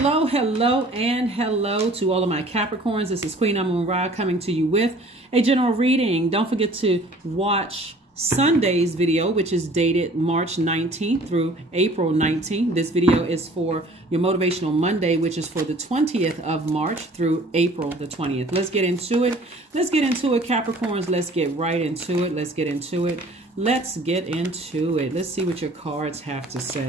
Hello, hello, and hello to all of my Capricorns. This is Queen Amun Ra coming to you with a general reading. Don't forget to watch Sunday's video, which is dated March 19th through April 19th. This video is for your Motivational Monday, which is for the 20th of March through April the 20th. Let's get into it. Let's get into it, Capricorns. Let's get right into it. Let's get into it. Let's get into it. Let's see what your cards have to say.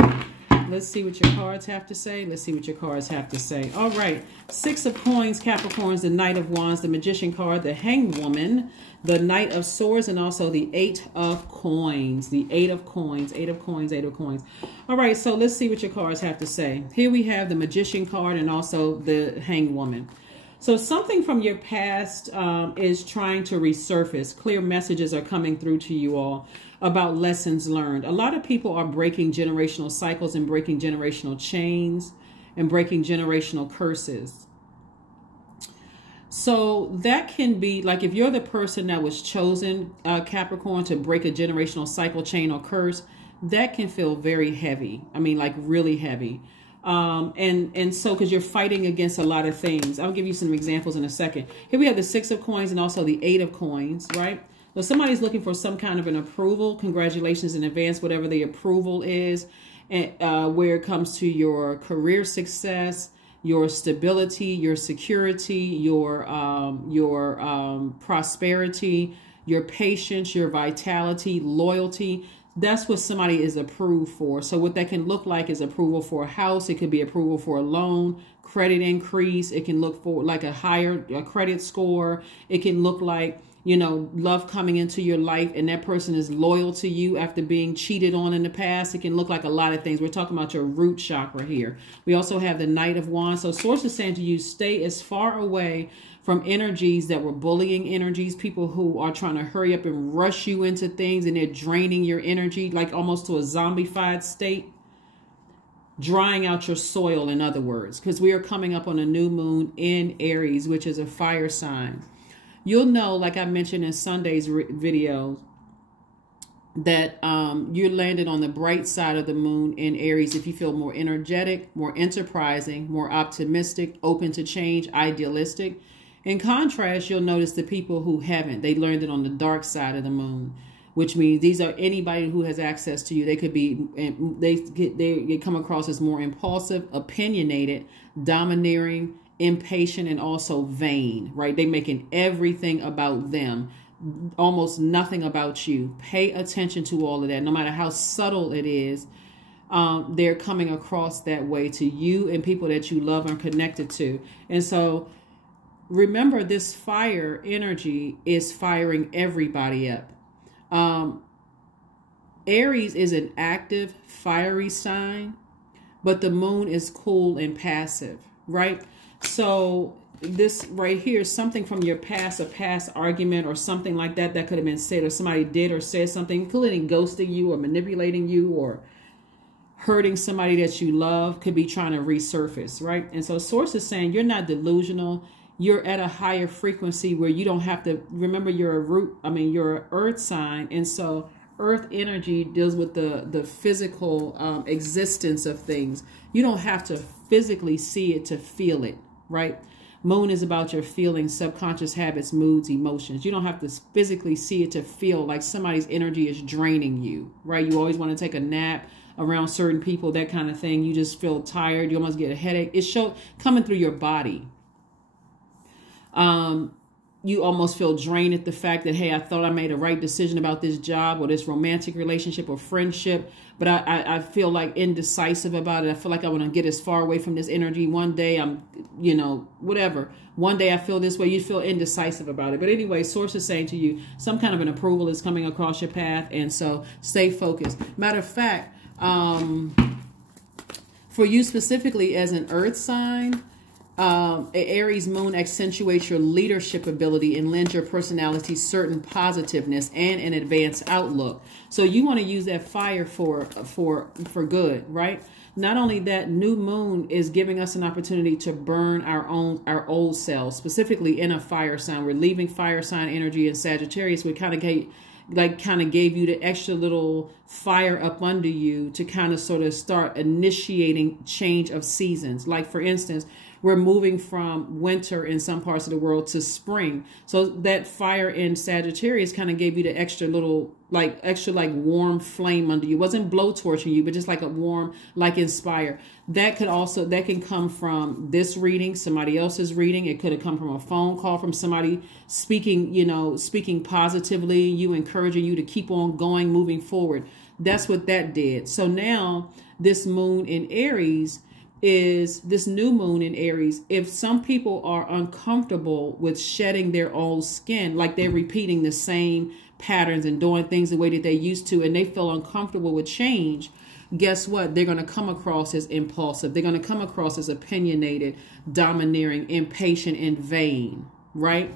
Let's see what your cards have to say. Let's see what your cards have to say. All right. Six of Coins, Capricorns, the Knight of Wands, the Magician card, the Hanged Woman, the Knight of Swords, and also the Eight of Coins. The Eight of Coins. Eight of Coins. Eight of Coins. All right. So let's see what your cards have to say. Here we have the Magician card and also the Hanged Woman. So something from your past is trying to resurface. Clear messages are coming through to you all about lessons learned. A lot of people are breaking generational cycles and breaking generational chains and breaking generational curses. So that can be like if you're the person that was chosen, Capricorn, to break a generational cycle, chain, or curse, that can feel very heavy. I mean, like really heavy. And so because you're fighting against a lot of things. I'll give you some examples in a second. Here we have the Six of Coins and also the Eight of Coins, right? So somebody's looking for some kind of an approval. Congratulations in advance, whatever the approval is, and where it comes to your career success, your stability, your security, your prosperity, your patience, your vitality, loyalty. That's what somebody is approved for. So what that can look like is approval for a house. It could be approval for a loan, credit increase. It can look for like a higher credit score. It can look like, you know, love coming into your life and that person is loyal to you after being cheated on in the past. It can look like a lot of things. We're talking about your root chakra here. We also have the Knight of Wands. So Source is saying to you, stay as far away from energies that were bullying energies, people who are trying to hurry up and rush you into things and they're draining your energy like almost to a zombified state. Drying out your soil, in other words, because we are coming up on a new moon in Aries, which is a fire sign. You'll know, like I mentioned in Sunday's video, that you're landed on the bright side of the moon in Aries if you feel more energetic, more enterprising, more optimistic, open to change, idealistic. In contrast, you'll notice the people who haven't. They learned it on the dark side of the moon, which means these are anybody who has access to you. They could be, they come across as more impulsive, opinionated, domineering, impatient, and also vain, right? They're making everything about them, almost nothing about you. Pay attention to all of that. No matter how subtle it is, they're coming across that way to you and people that you love and connected to. And so remember, this fire energy is firing everybody up. Aries is an active, fiery sign, but the moon is cool and passive, right? So this right here is something from your past, a past argument or something like that that could have been said, or somebody did or said something, including ghosting you or manipulating you or hurting somebody that you love, could be trying to resurface, right? And so Source is saying you're not delusional. You're at a higher frequency where you don't have to remember you're you're an earth sign. And so earth energy deals with the physical existence of things. You don't have to physically see it to feel it, right? Moon is about your feelings, subconscious habits, moods, emotions. You don't have to physically see it to feel like somebody's energy is draining you, right? You always want to take a nap around certain people, that kind of thing. You just feel tired. You almost get a headache. It's coming through your body. You almost feel drained at the fact that, hey, I thought I made a right decision about this job or this romantic relationship or friendship, but I feel like indecisive about it. I feel like I want to get as far away from this energy. One day I'm, you know, whatever. One day I feel this way. You feel indecisive about it. But anyway, Source is saying to you, some kind of an approval is coming across your path. And so stay focused. Matter of fact, for you specifically as an earth sign, Aries moon accentuates your leadership ability and lends your personality certain positiveness and an advanced outlook. So you want to use that fire for good, right? Not only that, new moon is giving us an opportunity to burn our old selves, specifically in a fire sign. We're leaving fire sign energy in Sagittarius. We kind of like kind of gave you the extra little fire up under you to kind of sort of start initiating change of seasons. Like, for instance, we're moving from winter in some parts of the world to spring. So that fire in Sagittarius kind of gave you the extra little, like extra like warm flame under you. It wasn't blowtorching you, but just like a warm, like inspire. That can come from this reading, somebody else's reading. It could have come from a phone call from somebody speaking, you know, speaking positively, you encouraging you to keep on going, moving forward. That's what that did. So now this moon in Aries is this new moon in Aries. If some people are uncomfortable with shedding their old skin, like they're repeating the same patterns and doing things the way that they used to, and they feel uncomfortable with change, guess what? They're going to come across as impulsive. They're going to come across as opinionated, domineering, impatient, and vain, right?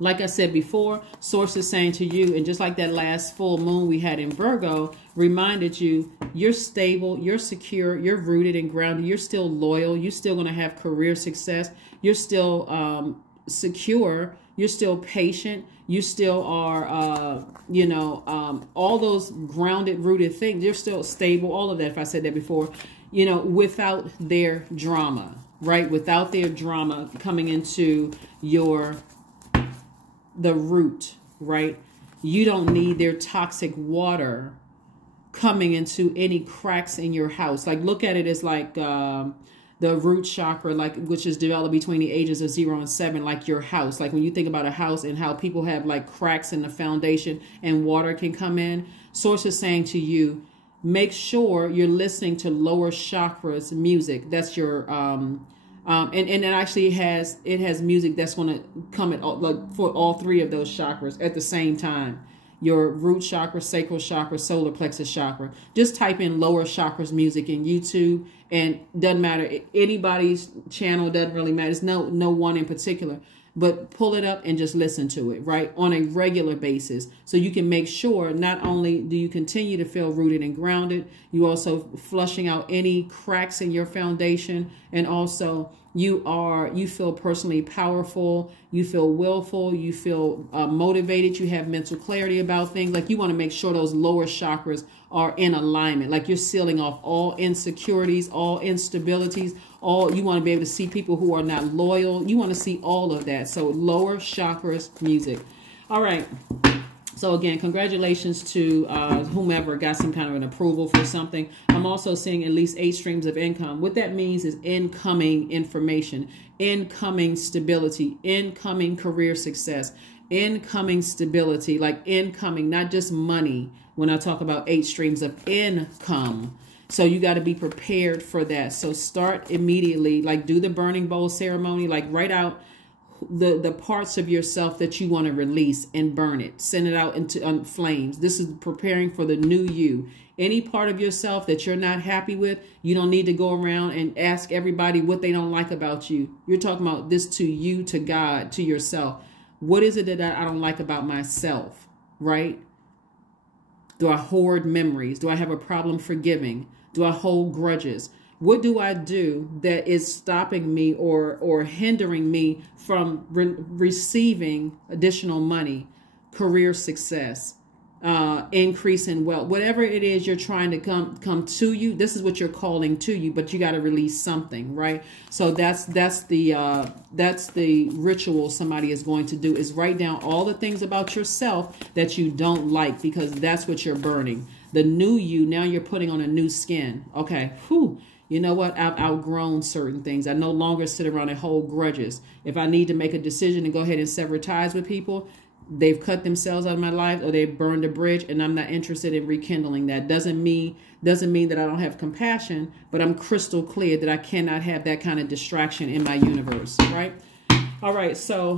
Like I said before, source is saying to you, and just like that last full moon we had in Virgo, reminded you, you're stable, you're secure, you're rooted and grounded, you're still loyal, you're still going to have career success, you're still secure, you're still patient, you still are, all those grounded, rooted things, you're still stable, all of that, if I said that before, you know, without their drama, right? Without their drama coming into the root, right? You don't need their toxic water coming into any cracks in your house. Like, look at it as like the root chakra, like, which is developed between the ages of 0 and 7, like your house. Like when you think about a house and how people have like cracks in the foundation and water can come in, source is saying to you, make sure you're listening to lower chakras music. That's your and it actually has music that's going to come at like for all three of those chakras at the same time. Your root chakra, sacral chakra, solar plexus chakra. Just type in lower chakras music in YouTube, and doesn't matter, anybody's channel, doesn't really matter. It's no one in particular, but pull it up and just listen to it, right, on a regular basis, so you can make sure not only do you continue to feel rooted and grounded, you also flushing out any cracks in your foundation, and also you feel personally powerful, you feel willful, you feel motivated, you have mental clarity about things. Like, you want to make sure those lower chakras are in alignment, like you're sealing off all insecurities, all instabilities, you want to be able to see people who are not loyal. You want to see all of that. So lower chakras music. All right. So again, congratulations to whomever got some kind of an approval for something. I'm also seeing at least 8 streams of income. What that means is incoming information, incoming stability, incoming career success, incoming stability, like incoming, not just money. When I talk about 8 streams of income. So you got to be prepared for that. So start immediately, like do the burning bowl ceremony, like write out the parts of yourself that you want to release and burn it. Send it out into flames. This is preparing for the new you. Any part of yourself that you're not happy with, you don't need to go around and ask everybody what they don't like about you. You're talking about this to you, to God, to yourself. What is it that I don't like about myself, right? Do I hoard memories? Do I have a problem forgiving? Do I hold grudges? What do I do that is stopping me or hindering me from receiving additional money, career success, increase in wealth? Whatever it is you're trying to come to you, this is what you're calling to you, but you got to release something, right? So that's the ritual somebody is going to do, is write down all the things about yourself that you don't like, because that's what you're burning. The new you, now you're putting on a new skin. Okay, whew. You know what? I've outgrown certain things. I no longer sit around and hold grudges. If I need to make a decision and go ahead and sever ties with people, they've cut themselves out of my life, or they've burned a bridge, and I'm not interested in rekindling that. Doesn't mean that I don't have compassion, but I'm crystal clear that I cannot have that kind of distraction in my universe, right? All right, so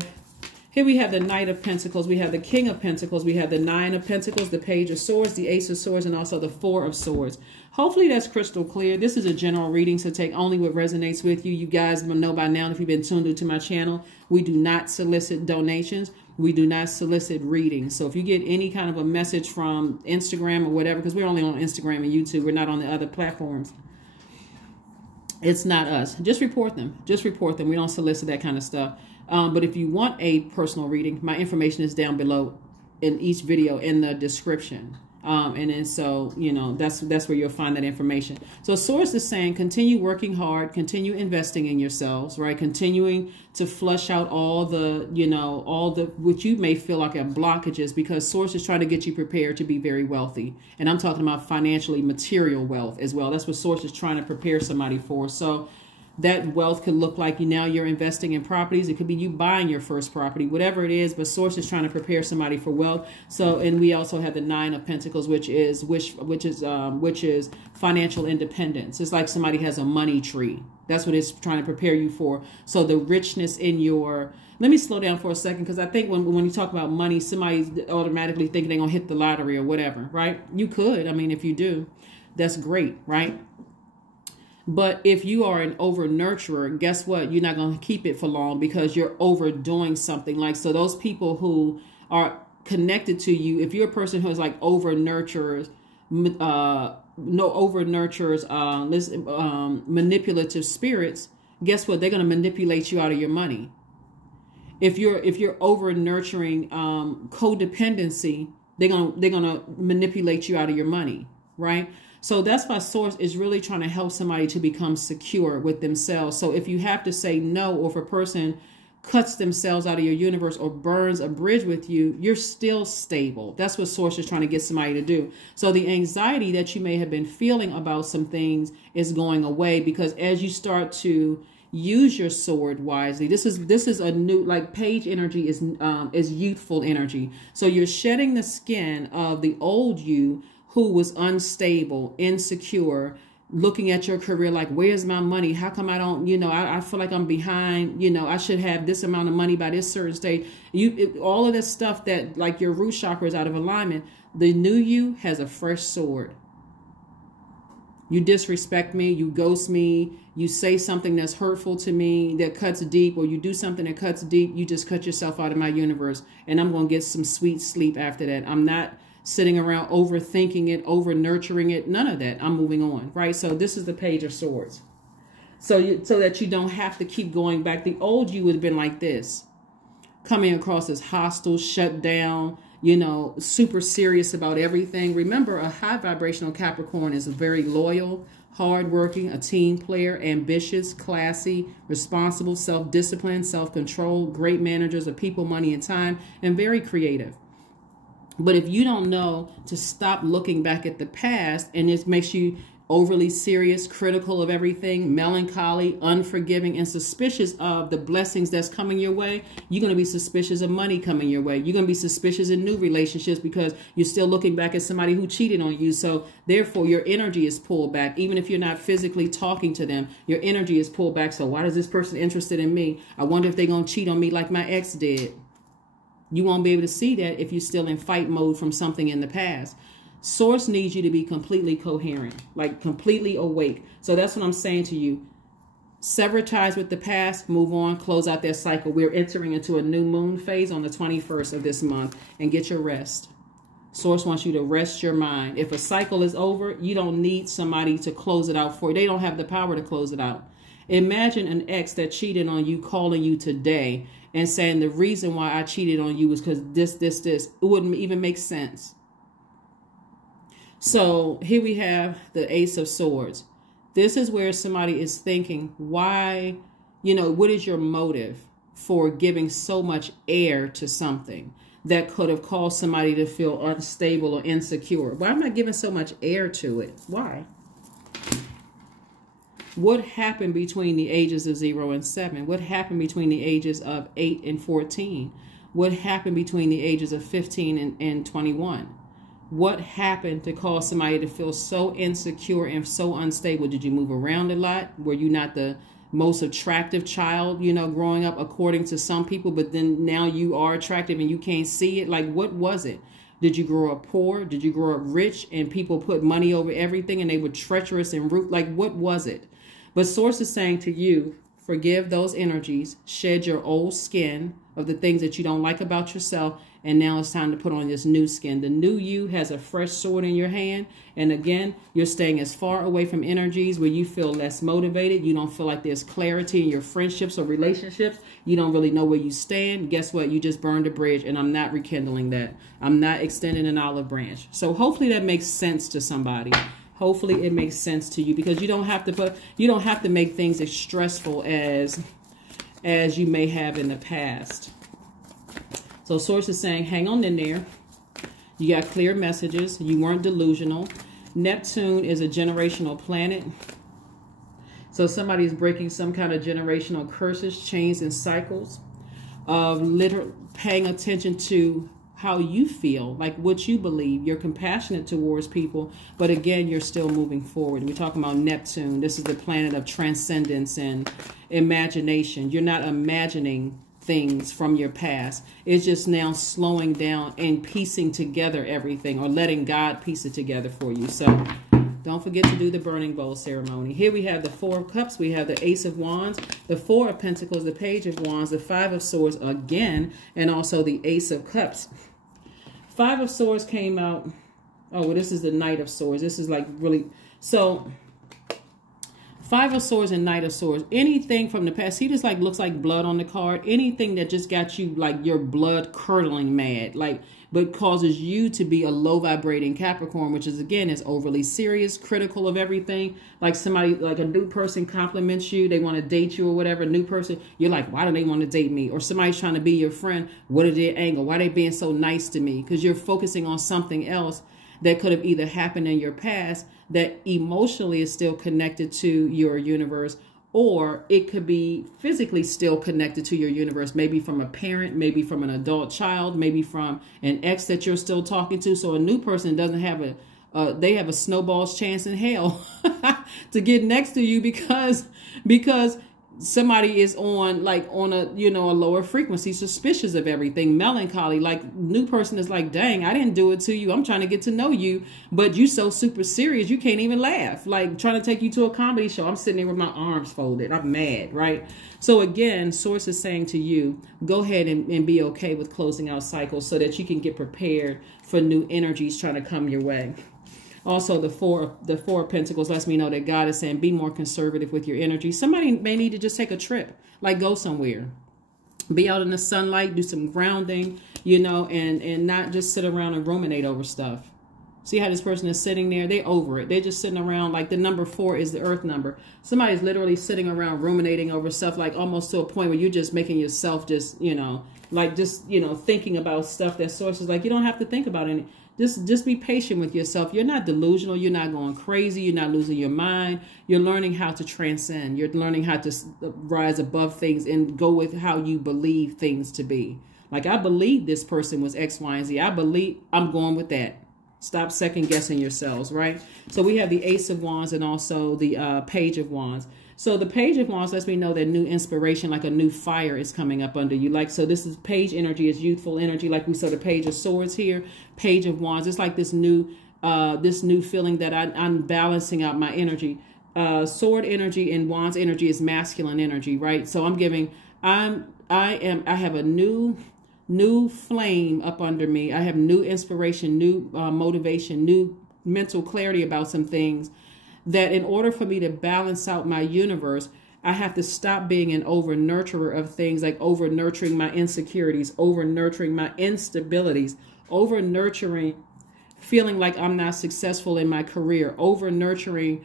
here we have the Knight of Pentacles, we have the King of Pentacles, we have the 9 of Pentacles, the Page of Swords, the Ace of Swords, and also the 4 of Swords. Hopefully that's crystal clear. This is a general reading, so take only what resonates with you. You guys know by now, if you've been tuned into my channel, we do not solicit donations. We do not solicit readings. So if you get any kind of a message from Instagram or whatever, because we're only on Instagram and YouTube, we're not on the other platforms, it's not us. Just report them. Just report them. We don't solicit that kind of stuff. But if you want a personal reading, my information is down below in each video in the description. And then so, you know, that's where you'll find that information. So Source is saying continue working hard, continue investing in yourselves, right? Continuing to flush out all the, you know, all the, which you may feel like are blockages, because Source is trying to get you prepared to be very wealthy. And I'm talking about financially material wealth as well. That's what Source is trying to prepare somebody for. So that wealth could look like you're investing in properties. It could be you buying your first property, whatever it is. But Source is trying to prepare somebody for wealth. So, and we also have the 9 of Pentacles, which is financial independence. It's like somebody has a money tree. That's what it's trying to prepare you for. So the richness in your. Let me slow down for a second, because I think when you talk about money, somebody's automatically thinking they're gonna hit the lottery or whatever, right? You could. I mean, if you do, that's great, right? But if you are an over nurturer, guess what? You're not going to keep it for long, because you're overdoing something. Like, so those people who are connected to you, if you're a person who is like over nurturers, manipulative spirits, guess what? They're going to manipulate you out of your money. If you're over nurturing codependency, they're gonna manipulate you out of your money, right? So that's why Source is really trying to help somebody to become secure with themselves. So if you have to say no, or if a person cuts themselves out of your universe or burns a bridge with you, you're still stable. That's what Source is trying to get somebody to do. So the anxiety that you may have been feeling about some things is going away, because as you start to use your sword wisely, this is a new, like, page energy is youthful energy. So you're shedding the skin of the old you, who was unstable, insecure, looking at your career like, where's my money? How come I don't, you know, I feel like I'm behind, you know, I should have this amount of money by this certain stage. All of this stuff that, like, your root chakra is out of alignment. The new you has a fresh sword. You disrespect me, you ghost me, you say something that's hurtful to me, that cuts deep, or you do something that cuts deep, you just cut yourself out of my universe, and I'm going to get some sweet sleep after that. I'm not sitting around overthinking it, over nurturing it, none of that. I'm moving on, right? So this is the Page of Swords. So that you don't have to keep going back. The old you would have been like this, coming across as hostile, shut down, you know, super serious about everything. Remember, a high vibrational Capricorn is very loyal, hardworking, a team player, ambitious, classy, responsible, self-disciplined, self-controlled, great managers of people, money, and time, and very creative. But if you don't know to stop looking back at the past, and it makes you overly serious, critical of everything, melancholy, unforgiving, and suspicious of the blessings that's coming your way, you're going to be suspicious of money coming your way. You're going to be suspicious in new relationships, because you're still looking back at somebody who cheated on you. So therefore, your energy is pulled back. Even if you're not physically talking to them, your energy is pulled back. So why is this person interested in me? I wonder if they're going to cheat on me like my ex did. You won't be able to see that if you're still in fight mode from something in the past. Source needs you to be completely coherent, like completely awake. So that's what I'm saying to you. Sever ties with the past, move on, close out that cycle. We're entering into a new moon phase on the 21st of this month, and get your rest. Source wants you to rest your mind. If a cycle is over, you don't need somebody to close it out for you. They don't have the power to close it out. Imagine an ex that cheated on you calling you today and saying the reason why I cheated on you was because this. It wouldn't even make sense. So here we have the Ace of Swords. This is where somebody is thinking, why, you know, what is your motive for giving so much air to something that could have caused somebody to feel unstable or insecure? Why am I giving so much air to it? Why? What happened between the ages of 0 and 7? What happened between the ages of 8 and 14? What happened between the ages of 15 and 21? What happened to cause somebody to feel so insecure and so unstable? Did you move around a lot? Were you not the most attractive child, you know, growing up according to some people, but then now you are attractive and you can't see it? Like, what was it? Did you grow up poor? Did you grow up rich and people put money over everything and they were treacherous and rude? Like, what was it? But Source is saying to you, forgive those energies, shed your old skin of the things that you don't like about yourself, and now it's time to put on this new skin. The new you has a fresh sword in your hand, and again, you're staying as far away from energies where you feel less motivated. You don't feel like there's clarity in your friendships or relationships. You don't really know where you stand. Guess what? You just burned a bridge, and I'm not rekindling that. I'm not extending an olive branch. So hopefully that makes sense to somebody. Hopefully it makes sense to you, because you don't have to make things as stressful as you may have in the past. So Source is saying, hang on in there. You got clear messages. You weren't delusional. Neptune is a generational planet. So somebody's breaking some kind of generational curses, chains, and cycles of paying attention to how you feel, like what you believe. You're compassionate towards people, but again, you're still moving forward. We're talking about Neptune. This is the planet of transcendence and imagination. You're not imagining things from your past. It's just now slowing down and piecing together everything, or letting God piece it together for you. So don't forget to do the burning bowl ceremony. Here we have the Four of Cups. We have the Ace of Wands, the Four of Pentacles, the Page of Wands, the Five of Swords again, and also the Ace of Cups. Five of Swords came out. Oh, well, this is the Knight of Swords. This is like really... So, Five of Swords and Knight of Swords. Anything from the past. See, this like looks like blood on the card. Anything that just got you like your blood curdling mad. Like, but causes you to be a low vibrating Capricorn, which is, again, is overly serious, critical of everything. Like somebody, like a new person compliments you, they want to date you or whatever, new person, you're like, why do they want to date me? Or somebody's trying to be your friend, what are their angle? Why are they being so nice to me? Because you're focusing on something else that could have either happened in your past that emotionally is still connected to your universe, or it could be physically still connected to your universe, maybe from a parent, maybe from an adult child, maybe from an ex that you're still talking to. So a new person doesn't have they have a snowball's chance in hell to get next to you because somebody is on a, you know, a lower frequency, suspicious of everything, melancholy. Like, new person is like, dang, I didn't do it to you. I'm trying to get to know you, but you so super serious, you can't even laugh. Like, trying to take you to a comedy show, I'm sitting there with my arms folded. I'm mad, right? So again, Source is saying to you, go ahead and be okay with closing out cycles so that you can get prepared for new energies trying to come your way. Also, the four of Pentacles lets me know that God is saying, be more conservative with your energy. Somebody may need to just take a trip, like go somewhere. Be out in the sunlight, do some grounding, you know, and not just sit around and ruminate over stuff. See how this person is sitting there? They're over it. They're just sitting around, like the number 4 is the earth number. Somebody's literally sitting around ruminating over stuff, like almost to a point where you're just making yourself just, you know, like just, you know, thinking about stuff that Source is like, you don't have to think about any. Just be patient with yourself. You're not delusional. You're not going crazy. You're not losing your mind. You're learning how to transcend. You're learning how to rise above things and go with how you believe things to be. Like, I believe this person was X, Y, and Z. I believe I'm going with that. Stop second guessing yourselves, right? So we have the Ace of Wands and also the Page of Wands. So the Page of Wands lets me know that new inspiration, like a new fire, is coming up under you. Like, so this is Page energy, is youthful energy. Like we saw the Page of Swords here, Page of Wands. It's like this new feeling that I'm balancing out my energy. Sword energy and Wands energy is masculine energy, right? So I have a new flame up under me. I have new inspiration, new motivation, new mental clarity about some things, that in order for me to balance out my universe, I have to stop being an over-nurturer of things, like over-nurturing my insecurities, over-nurturing my instabilities, over-nurturing feeling like I'm not successful in my career, over-nurturing,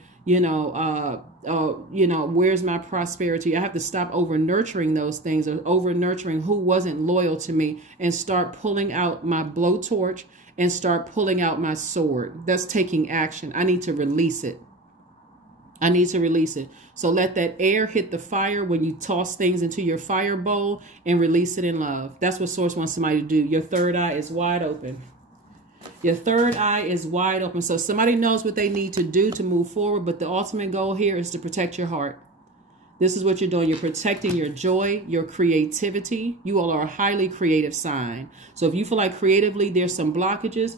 where's my prosperity? I have to stop over-nurturing those things, or over-nurturing who wasn't loyal to me, and start pulling out my blowtorch and start pulling out my sword. That's taking action. I need to release it. I need to release it. So let that air hit the fire when you toss things into your fire bowl, and release it in love. That's what Source wants somebody to do. Your third eye is wide open. Your third eye is wide open. So somebody knows what they need to do to move forward, but the ultimate goal here is to protect your heart. This is what you're doing. You're protecting your joy, your creativity. You all are a highly creative sign. So if you feel like creatively there's some blockages,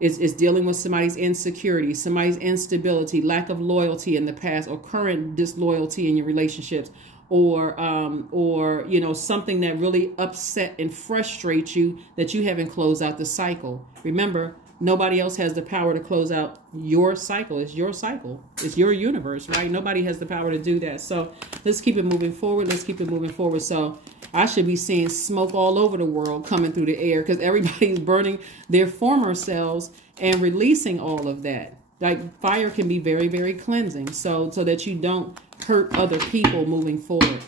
it's dealing with somebody's insecurity, somebody's instability, lack of loyalty in the past, or current disloyalty in your relationships, or you know, something that really upset and frustrates you that you haven't closed out the cycle. Remember, nobody else has the power to close out your cycle. It's your cycle. It's your universe, right? Nobody has the power to do that. So let's keep it moving forward. Let's keep it moving forward. So I should be seeing smoke all over the world coming through the air because everybody's burning their former selves and releasing all of that. Like fire can be very, very cleansing. So that you don't hurt other people moving forward.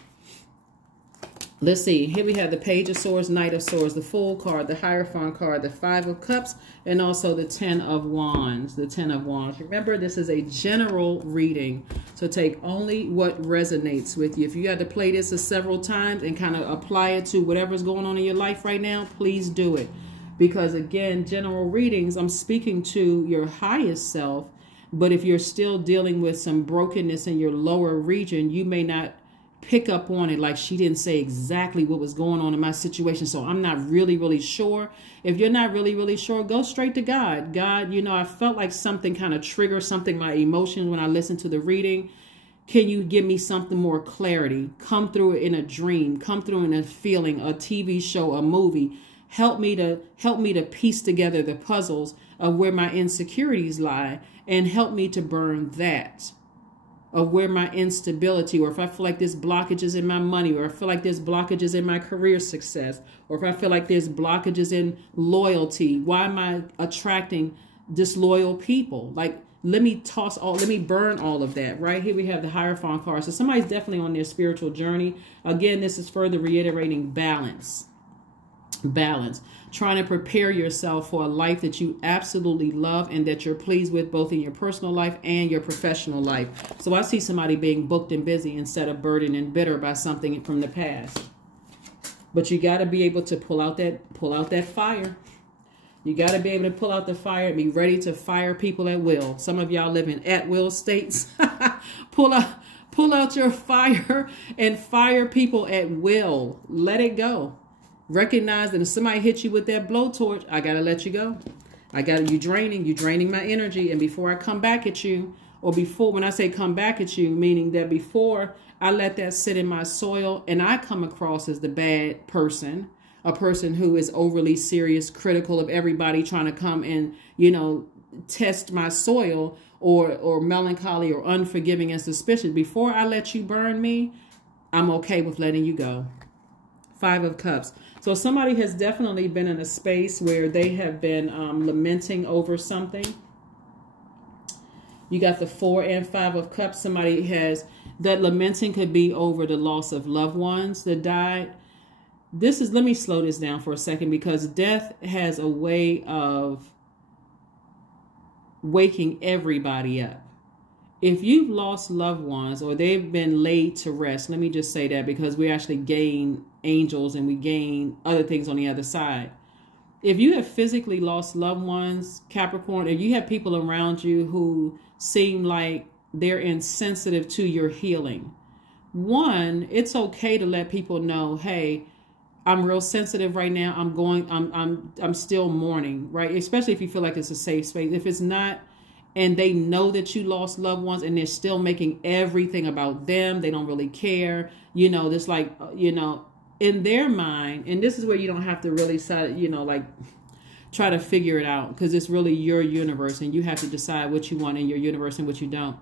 Let's see. Here we have the Page of Swords, Knight of Swords, the Fool card, the Hierophant card, the Five of Cups, and also the Ten of Wands. The Ten of Wands. Remember, this is a general reading. So take only what resonates with you. If you had to play this several times and kind of apply it to whatever's going on in your life right now, please do it. Because again, general readings, I'm speaking to your highest self. But if you're still dealing with some brokenness in your lower region, you may not pick up on it. Like, she didn't say exactly what was going on in my situation, so I'm not really sure. If you're not really sure, go straight to God. God, you know, I felt like something kind of triggered something, my emotions, when I listened to the reading. Can you give me something more clarity? Come through it in a dream, come through in a feeling, a TV show, a movie. Help me to piece together the puzzles of where my insecurities lie, and help me to burn that, of where my instability, or if I feel like there's blockages in my money, or I feel like there's blockages in my career success, or if I feel like there's blockages in loyalty. Why am I attracting disloyal people? Like, let me burn all of that. Right here we have the Hierophant card. So somebody's definitely on their spiritual journey. Again, this is further reiterating balance. Balance. Trying to prepare yourself for a life that you absolutely love and that you're pleased with, both in your personal life and your professional life. So I see somebody being booked and busy instead of burdened and bitter by something from the past. But you got to be able to pull out that fire. You got to be able to pull out the fire and be ready to fire people at will. Some of y'all live in at-will states. Pull out your fire and fire people at will. Let it go. Recognize that if somebody hits you with that blowtorch, I got to let you go. You draining my energy. And before I come back at you, or before, when I say come back at you, meaning that before I let that sit in my soil and I come across as the bad person, a person who is overly serious, critical of everybody, trying to come and, you know, test my soil, or melancholy or unforgiving and suspicious. Before I let you burn me, I'm okay with letting you go. Five of Cups. So somebody has definitely been in a space where they have been lamenting over something. You got the Four and Five of Cups. Somebody has, that lamenting could be over the loss of loved ones that died. Let me slow this down for a second, because death has a way of waking everybody up. If you've lost loved ones or they've been laid to rest, let me just say that, because we actually gain angels and we gain other things on the other side. If you have physically lost loved ones, Capricorn, if you have people around you who seem like they're insensitive to your healing, one, it's okay to let people know, hey, I'm real sensitive right now. I'm still mourning, right? Especially if you feel like it's a safe space. If it's not, and they know that you lost loved ones and they're still making everything about them, they don't really care, you know, this, like, you know, in their mind, and this is where you don't have to really, you know, like, try to figure it out, because it's really your universe and you have to decide what you want in your universe and what you don't.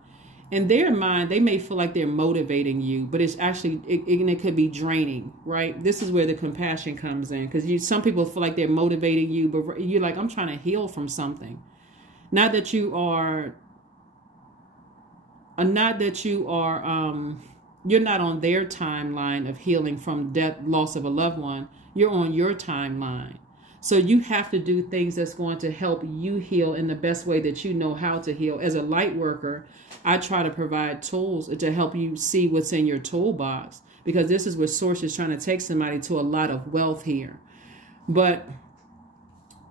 In their mind, they may feel like they're motivating you, but it's actually, it could be draining, right? This is where the compassion comes in, because some people feel like they're motivating you, but you're like, I'm trying to heal from something. Not that you are, you're not on their timeline of healing from death, loss of a loved one. You're on your timeline. So you have to do things that's going to help you heal in the best way that you know how to heal. As a light worker, I try to provide tools to help you see what's in your toolbox, because this is where Source is trying to take somebody to a lot of wealth here. But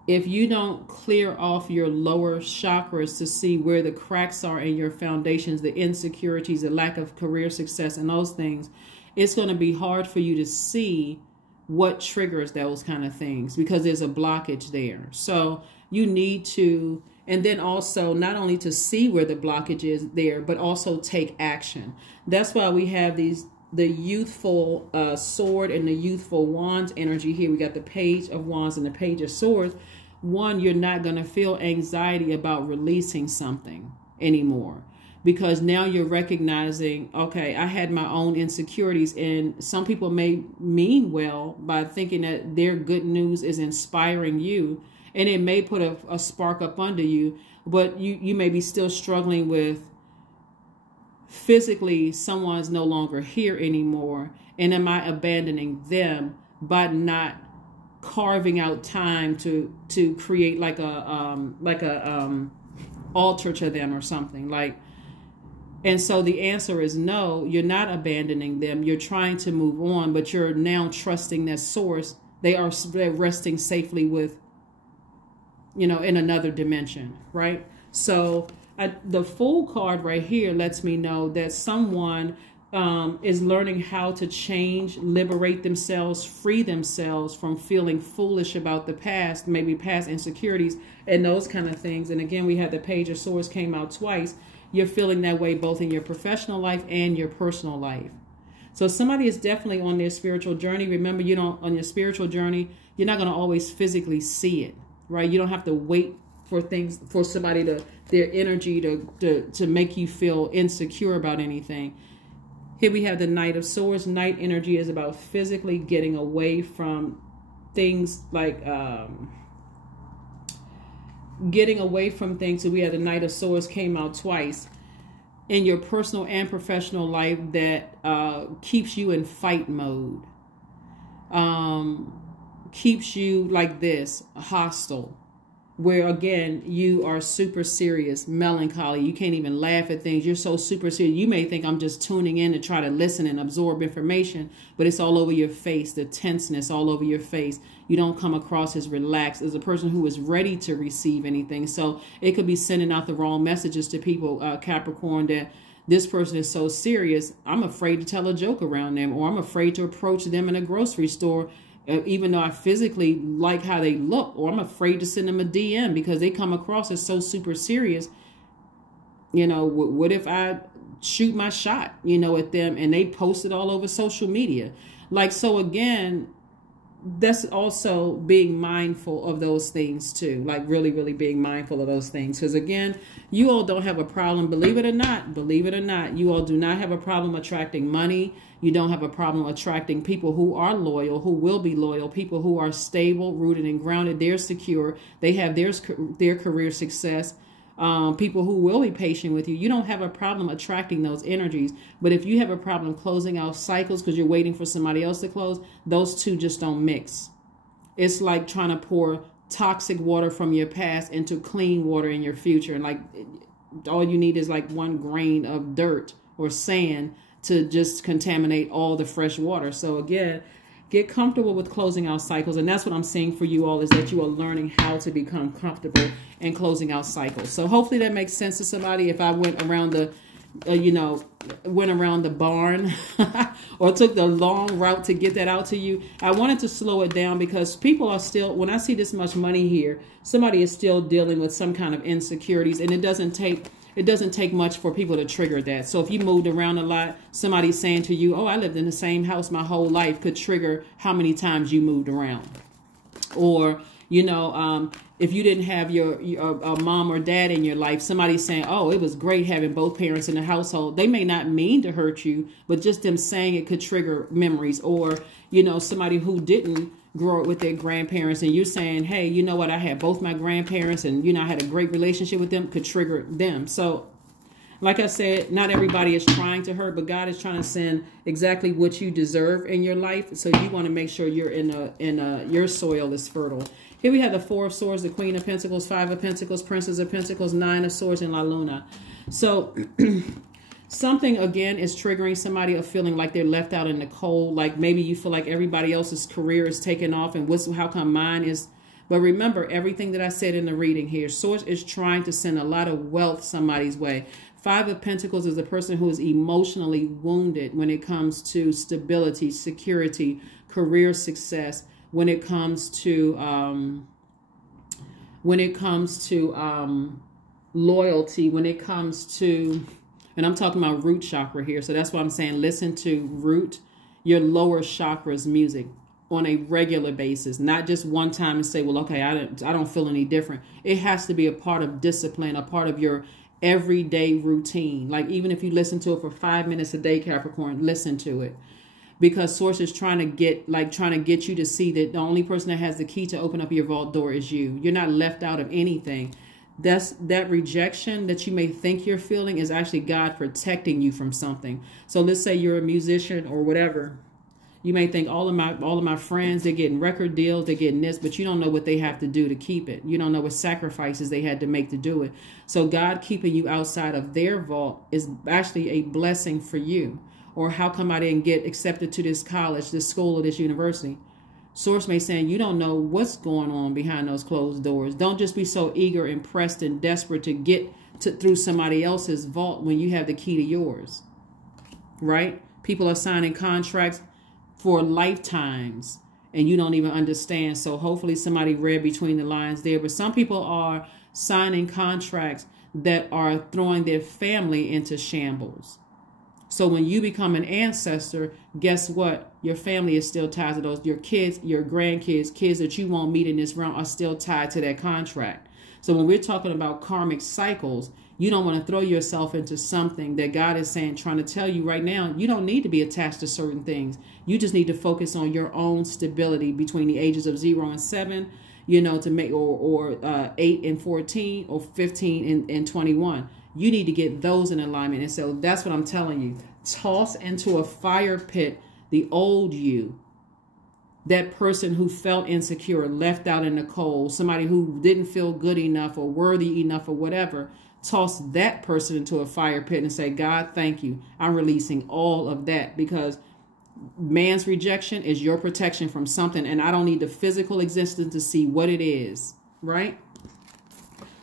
if you don't clear off your lower chakras to see where the cracks are in your foundations, the insecurities, the lack of career success and those things, it's going to be hard for you to see what triggers those kind of things, because there's a blockage there. So you need to, and then also not only to see where the blockage is there, but also take action. That's why we have these the youthful sword and the youthful wands energy here. We got the page of wands and the page of swords. One, you're not going to feel anxiety about releasing something anymore, because now you're recognizing, okay, I had my own insecurities, and some people may mean well by thinking that their good news is inspiring you, and it may put a spark up under you, but you may be still struggling with physically someone's no longer here anymore, and am I abandoning them by not carving out time to create like a altar to them or something like. And so the answer is no, you're not abandoning them. You're trying to move on, but you're now trusting that source. They're resting safely with, you know, in another dimension, right? So the Fool card right here lets me know that someone is learning how to change, liberate themselves, free themselves from feeling foolish about the past, maybe past insecurities and those kind of things. And again, we had the Page of Swords came out twice. You're feeling that way both in your professional life and your personal life. So somebody is definitely on their spiritual journey. Remember, on your spiritual journey, you're not going to always physically see it, right? You don't have to wait for things, for somebody their energy to make you feel insecure about anything. Here we have the Knight of Swords. Knight energy is about physically getting away from things like getting away from things. So we have the Knight of Swords came out twice in your personal and professional life that keeps you in fight mode, keeps you like this, hostile, where again, you are super serious, melancholy. You can't even laugh at things. You're so super serious. You may think I'm just tuning in to try to listen and absorb information, but it's all over your face, the tenseness all over your face. You don't come across as relaxed, as a person who is ready to receive anything. So it could be sending out the wrong messages to people, Capricorn, that this person is so serious, I'm afraid to tell a joke around them, or I'm afraid to approach them in a grocery store, even though I physically like how they look, or I'm afraid to send them a DM because they come across as so super serious. You know, what if I shoot my shot, you know, at them and they post it all over social media? Like, so again, that's also being mindful of those things too, like really, really being mindful of those things. Because again, you all don't have a problem, believe it or not, you all do not have a problem attracting money. You don't have a problem attracting people who are loyal, who will be loyal, people who are stable, rooted and grounded. They're secure. They have their career success. People who will be patient with you. You don't have a problem attracting those energies. But if you have a problem closing out cycles because you're waiting for somebody else to close, those two just don't mix. It's like trying to pour toxic water from your past into clean water in your future. And like all you need is like one grain of dirt or sand to just contaminate all the fresh water. So again, get comfortable with closing out cycles. And that's what I'm saying for you all, is that you are learning how to become comfortable in closing out cycles. So hopefully that makes sense to somebody. If I went around the, went around the barn or took the long route to get that out to you, I wanted to slow it down because people are still, when I see this much money here, somebody is still dealing with some kind of insecurities, and it doesn't take much for people to trigger that. So if you moved around a lot, somebody saying to you, oh, I lived in the same house my whole life, could trigger how many times you moved around. Or, if you didn't have your mom or dad in your life, somebody saying, oh, it was great having both parents in the household. They may not mean to hurt you, but just them saying it could trigger memories. Or, somebody who didn't grow up with their grandparents and you're saying, hey, you know what, I had both my grandparents and, I had a great relationship with them, could trigger them. So like I said, not everybody is trying to hurt, but God is trying to send exactly what you deserve in your life. So you want to make sure you're your soil is fertile. Here we have the Four of Swords, the Queen of Pentacles, Five of Pentacles, Princess of Pentacles, Nine of Swords, and La Luna. So something, again, is triggering somebody of feeling like they're left out in the cold. Like maybe you feel like everybody else's career is taking off and how come mine is. But remember everything that I said in the reading here. Source is trying to send a lot of wealth somebody's way. Five of Pentacles is a person who is emotionally wounded when it comes to stability, security, career success, when it comes to loyalty, when it comes to And I'm talking about root chakra here. So that's why I'm saying listen to root, your lower chakras music on a regular basis, not just one time and say, well, okay, I don't feel any different. It has to be a part of discipline, a part of your everyday routine. Like even if you listen to it for 5 minutes a day, Capricorn, listen to it. Because Source is trying to get you to see that the only person that has the key to open up your vault door is you. You're not left out of anything. That rejection that you may think you're feeling is actually God protecting you from something. So let's say you're a musician or whatever. You may think all of my friends, they're getting record deals, they're getting this, but you don't know what they have to do to keep it. You don't know what sacrifices they had to make to do it. So God keeping you outside of their vault is actually a blessing for you. Or how come I didn't get accepted to this college, this school, or this university? Source may say you don't know what's going on behind those closed doors. Don't just be so eager and pressed and desperate to get through somebody else's vault when you have the key to yours. Right? People are signing contracts for lifetimes and you don't even understand. So hopefully somebody read between the lines there. But some people are signing contracts that are throwing their family into shambles. So when you become an ancestor, guess what? Your family is still tied to those. Your kids, your grandkids, kids that you won't meet in this realm are still tied to that contract. So when we're talking about karmic cycles, you don't want to throw yourself into something that God is saying, trying to tell you right now, you don't need to be attached to certain things. You just need to focus on your own stability between the ages of 0 and 7, you know, to make or 8 and 14 or 15 and 21. You need to get those in alignment. And so that's what I'm telling you. Toss into a fire pit the old you. That person who felt insecure, left out in the cold, somebody who didn't feel good enough or worthy enough or whatever. Toss that person into a fire pit and say, God, thank you. I'm releasing all of that, because man's rejection is your protection from something. And I don't need the physical existence to see what it is. Right?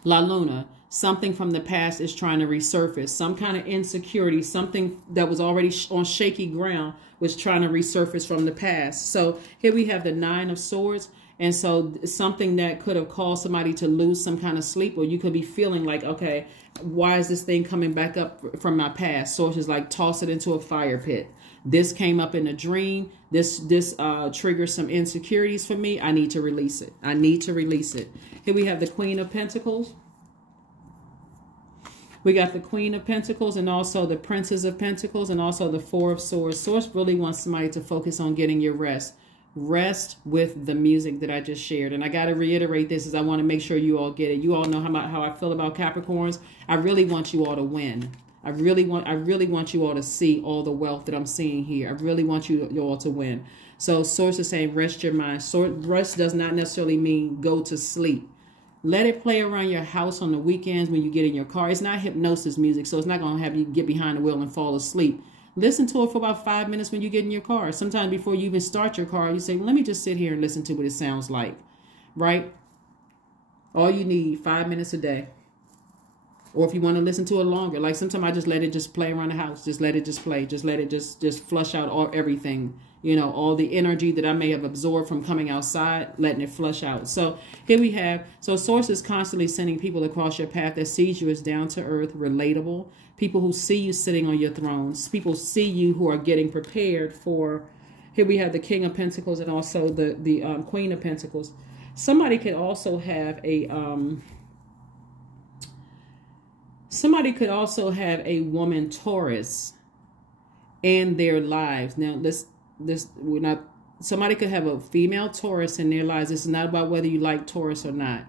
La Luna. Something from the past is trying to resurface. Some kind of insecurity, something that was already on shaky ground was trying to resurface from the past. So here we have the 9 of Swords. And so something that could have caused somebody to lose some kind of sleep, or you could be feeling like, okay, why is this thing coming back up from my past? Source is like, toss it into a fire pit. This came up in a dream. This triggers some insecurities for me. I need to release it. I need to release it. Here we have the Queen of Pentacles. We got the Queen of Pentacles and also the Princess of Pentacles and also the 4 of Swords. Source really wants somebody to focus on getting your rest. Rest with the music that I just shared. And I got to reiterate this, as I want to make sure you all get it. You all know how I feel about Capricorns. I really want you all to win. I really want you all to see all the wealth that I'm seeing here. I really want you all to win. So Source is saying rest your mind. Rest does not necessarily mean go to sleep. Let it play around your house on the weekends when you get in your car. It's not hypnosis music, so it's not going to have you get behind the wheel and fall asleep. Listen to it for about 5 minutes when you get in your car. Sometimes before you even start your car, you say, well, let me just sit here and listen to what it sounds like, right? All you need, 5 minutes a day. Or if you want to listen to it longer, like sometimes I just let it just play around the house. Just let it just play. Just let it just flush out everything. You know, all the energy that I may have absorbed from coming outside, letting it flush out. So here we have, so Source is constantly sending people across your path that sees you as down to earth, relatable. People who see you sitting on your thrones. People see you who are getting prepared for, here we have the King of Pentacles and also the Queen of Pentacles. Somebody could also have a, woman Taurus in their lives. Now, somebody could have a female Taurus in their lives. This is not about whether you like Taurus or not.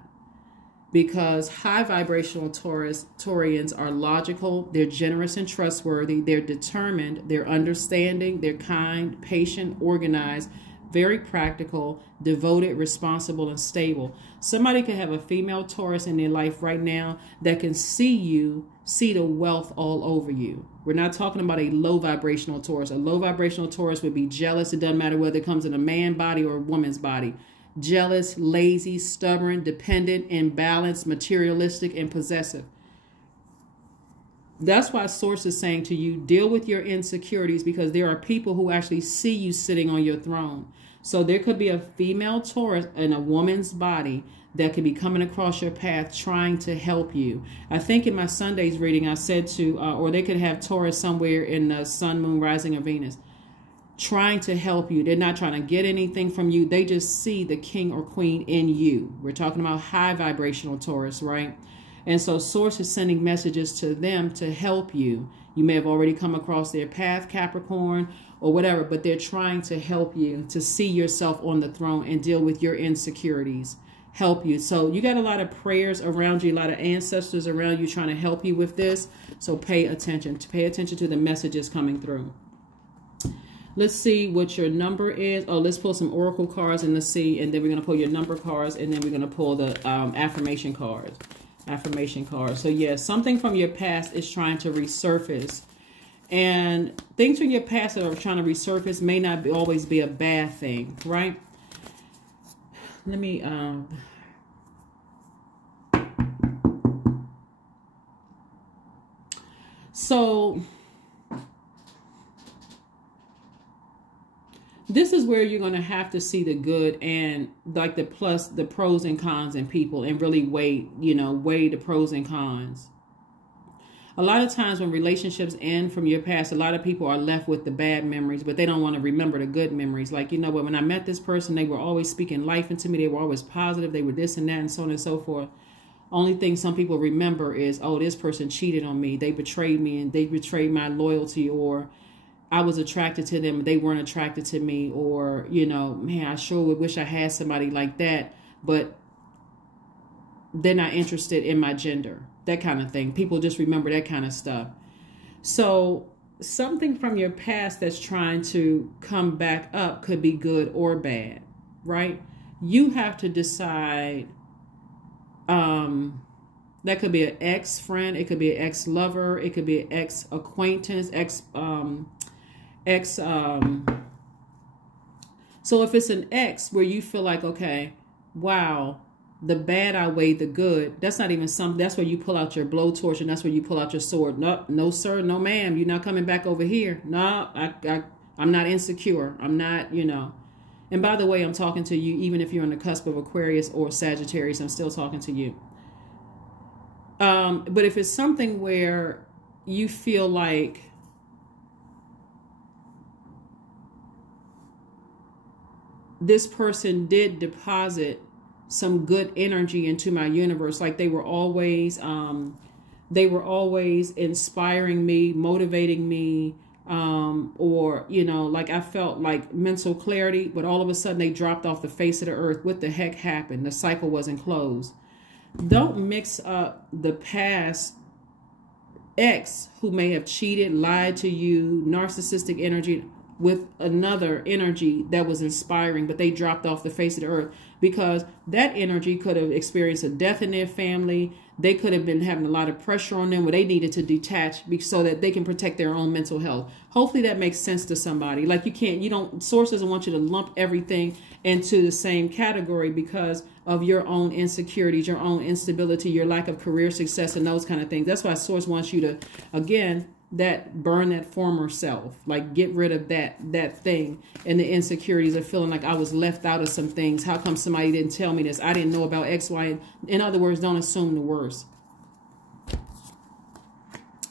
Because high vibrational Taurians are logical, they're generous and trustworthy, they're determined, they're understanding, they're kind, patient, organized, very practical, devoted, responsible, and stable. Somebody could have a female Taurus in their life right now that can see the wealth all over you. We're not talking about a low vibrational Taurus. A low vibrational Taurus would be jealous. It doesn't matter whether it comes in a man body or a woman's body. Jealous, lazy, stubborn, dependent, imbalanced, materialistic, and possessive. That's why Source is saying to you, deal with your insecurities, because there are people who actually see you sitting on your throne. So there could be a female Taurus in a woman's body that could be coming across your path trying to help you. I think in my Sunday's reading I said to, or they could have Taurus somewhere in the sun, moon, rising, or Venus, trying to help you. They're not trying to get anything from you. They just see the king or queen in you. We're talking about high vibrational Taurus, right? And so Source is sending messages to them to help you. You may have already come across their path, Capricorn, or whatever, but they're trying to help you to see yourself on the throne and deal with your insecurities. Help you. So you got a lot of prayers around you, a lot of ancestors around you trying to help you with this. So pay attention. Pay attention to the messages coming through. Let's see what your number is. Oh, let's pull some oracle cards and let's see. And then we're going to pull your number cards, and then we're going to pull the affirmation cards. Affirmation cards. So yeah, something from your past is trying to resurface. And things from your past that are trying to resurface may not always be a bad thing, right? Let me so this is where you're going to have to see the good and like the pros and cons in people, and really weigh the pros and cons. A lot of times when relationships end from your past, a lot of people are left with the bad memories, but they don't want to remember the good memories. Like, but when I met this person, they were always speaking life into me. They were always positive. They were this and that and so on and so forth. Only thing some people remember is, oh, this person cheated on me. They betrayed me and they betrayed my loyalty, or I was attracted to them. They weren't attracted to me, or, man, I sure would wish I had somebody like that, but they're not interested in my gender. That kind of thing. People just remember that kind of stuff. So something from your past that's trying to come back up could be good or bad, right? You have to decide. That could be an ex-friend. It could be an ex-lover. It could be an ex-acquaintance, so if it's an ex where you feel like, okay, wow, the bad outweighed the good, that's not even something. That's where you pull out your blowtorch, and that's where you pull out your sword. No, sir, no, ma'am, you're not coming back over here. No, I'm not insecure. I'm not, And by the way, I'm talking to you, even if you're on the cusp of Aquarius or Sagittarius, I'm still talking to you. But if it's something where you feel like this person did deposit some good energy into my universe, like they were always inspiring me, motivating me, or, like I felt like mental clarity, but all of a sudden they dropped off the face of the earth. What the heck happened? The cycle wasn't closed. Don't mix up the past ex who may have cheated, lied to you, narcissistic energy, with another energy that was inspiring, but they dropped off the face of the earth, because that energy could have experienced a death in their family. They could have been having a lot of pressure on them where they needed to detach so that they can protect their own mental health. Hopefully that makes sense to somebody. Like Source doesn't want you to lump everything into the same category because of your own insecurities, your own instability, your lack of career success, and those kind of things. That's why Source wants you to, again, burn that former self, like get rid of that thing and the insecurities of feeling like I was left out of some things. How come somebody didn't tell me this? I didn't know about X, Y. In other words, don't assume the worst.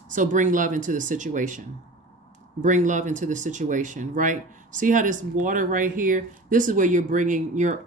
So bring love into the situation. Bring love into the situation, right? See how this water right here, this is where you're bringing, you're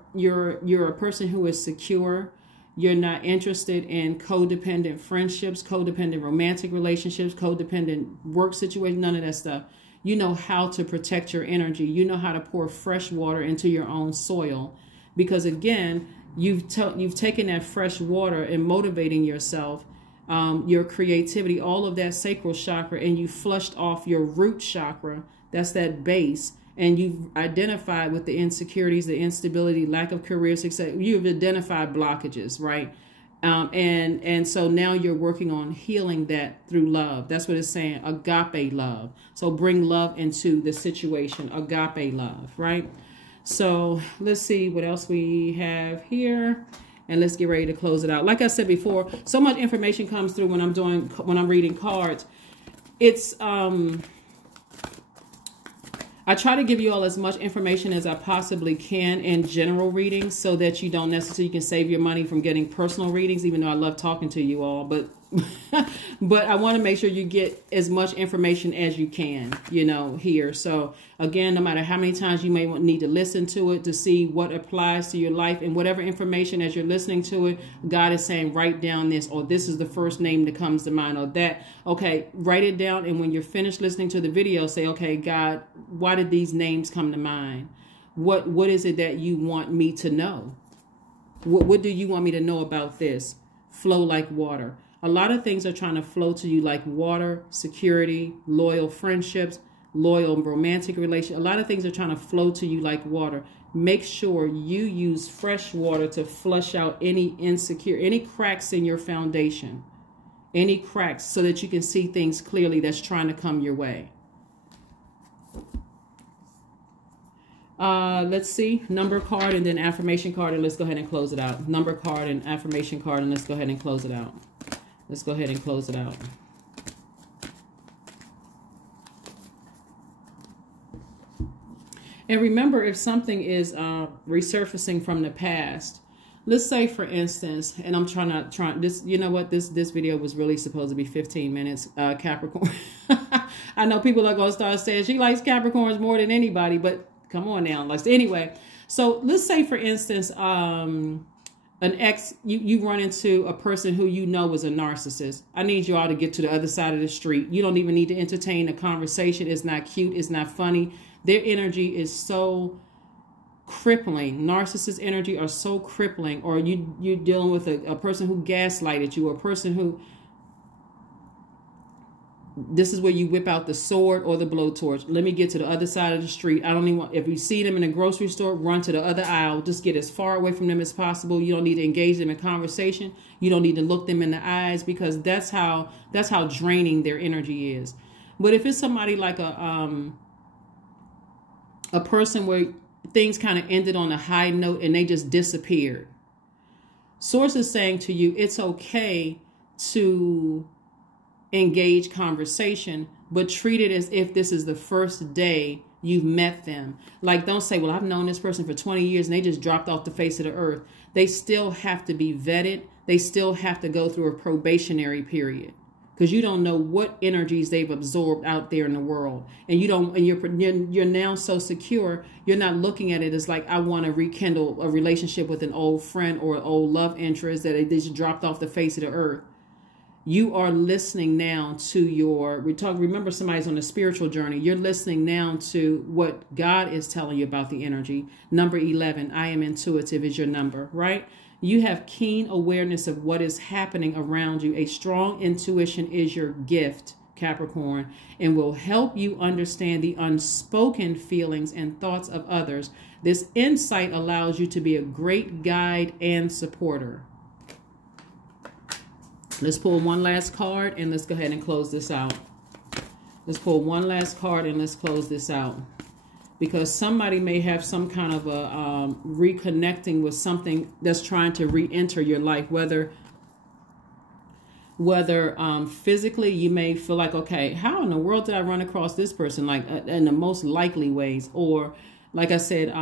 a person who is secure. You're not interested in codependent friendships, codependent romantic relationships, codependent work situations, none of that stuff. You know how to protect your energy. You know how to pour fresh water into your own soil, because again, you've taken that fresh water and motivating yourself, your creativity, all of that sacral chakra, and you flushed off your root chakra. That's that base. And you've identified with the insecurities, the instability, lack of career success. You've identified blockages, right? And so now you're working on healing that through love. That's what it's saying, agape love. So bring love into the situation, agape love, right? So let's see what else we have here. And let's get ready to close it out. Like I said before, so much information comes through when I'm reading cards. It's I try to give you all as much information as I possibly can in general readings so that you don't necessarily, you can save your money from getting personal readings, even though I love talking to you all. But but I want to make sure you get as much information as you can, you know, here. So again, no matter how many times you may need to listen to it to see what applies to your life, and whatever information as you're listening to it, God is saying, write down this, or this is the first name that comes to mind, or that. Okay, write it down. And when you're finished listening to the video, say, okay, God, why did these names come to mind? What is it that you want me to know? What do you want me to know about this? Flow like water. A lot of things are trying to flow to you like water, security, loyal friendships, loyal romantic relations. A lot of things are trying to flow to you like water. Make sure you use fresh water to flush out any cracks in your foundation, any cracks, so that you can see things clearly that's trying to come your way. Let's see, number card and then affirmation card, and let's go ahead and close it out. Number card and affirmation card, and let's go ahead and close it out. Let's go ahead and close it out. And remember, if something is resurfacing from the past, let's say, for instance, and I'm trying this, you know what, this video was really supposed to be 15 minutes, Capricorn. I know people are going to start saying she likes Capricorns more than anybody, but come on now. Like, anyway, so let's say, for instance, an ex, you run into a person who you know is a narcissist. I need you all to get to the other side of the street. You don't even need to entertain a conversation. It's not cute. It's not funny. Their energy is so crippling. Narcissist energy are so crippling. Or you're dealing with a person who gaslighted you, or a person who, this is where you whip out the sword or the blowtorch. Let me get to the other side of the street. I don't even want, if you see them in a grocery store, run to the other aisle. Just get as far away from them as possible. You don't need to engage them in conversation. You don't need to look them in the eyes, because that's how draining their energy is. But if it's somebody like a person where things kind of ended on a high note and they just disappeared, Source is saying to you, it's okay to engage conversation, but treat it as if this is the first day you've met them. Like, don't say, well, I've known this person for 20 years and they just dropped off the face of the earth. They still have to be vetted. They still have to go through a probationary period, because you don't know what energies they've absorbed out there in the world. And you're now so secure, you're not looking at it as like, I want to rekindle a relationship with an old friend or an old love interest that they just dropped off the face of the earth. You are listening now to remember, somebody's on a spiritual journey. You're listening now to what God is telling you about the energy. Number 11, I am intuitive, is your number, right? You have keen awareness of what is happening around you. A strong intuition is your gift, Capricorn, and will help you understand the unspoken feelings and thoughts of others. This insight allows you to be a great guide and supporter. Let's pull one last card and let's go ahead and close this out. Let's pull one last card and let's close this out. Because somebody may have some kind of a reconnecting with something that's trying to re-enter your life. Whether physically you may feel like, okay, how in the world did I run across this person? Like in the most likely ways. Or like I said,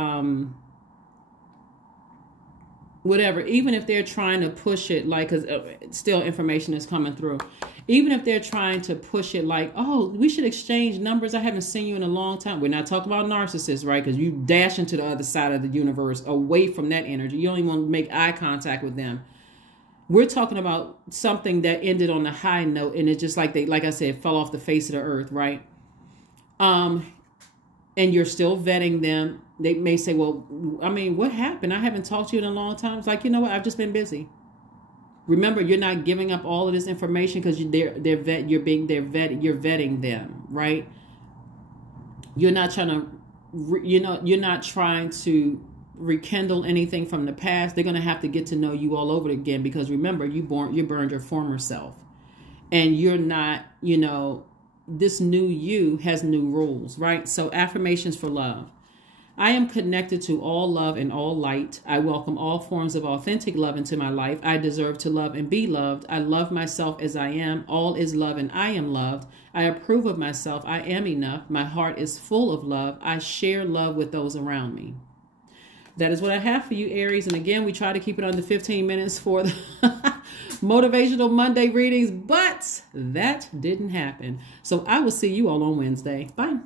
whatever, even if they're trying to push it, like, cause still information is coming through. Even if they're trying to push it like, oh, we should exchange numbers. I haven't seen you in a long time. We're not talking about narcissists, right? Because you dash into the other side of the universe, away from that energy. You don't even want to make eye contact with them. We're talking about something that ended on a high note, and it's just like like I said, fell off the face of the earth, right? And you're still vetting them. They may say, well, I mean, what happened? I haven't talked to you in a long time. It's like, you know what? I've just been busy. Remember, you're not giving up all of this information because you're vetting them, right? You're not trying to, you're not trying to rekindle anything from the past. They're going to have to get to know you all over again, because remember, you burned your former self, and you're not, this new you has new rules, right? So affirmations for love. I am connected to all love and all light. I welcome all forms of authentic love into my life. I deserve to love and be loved. I love myself as I am. All is love and I am loved. I approve of myself. I am enough. My heart is full of love. I share love with those around me. That is what I have for you, Aries. And again, we try to keep it under 15 minutes for the Motivational Monday readings, but that didn't happen. So I will see you all on Wednesday. Bye.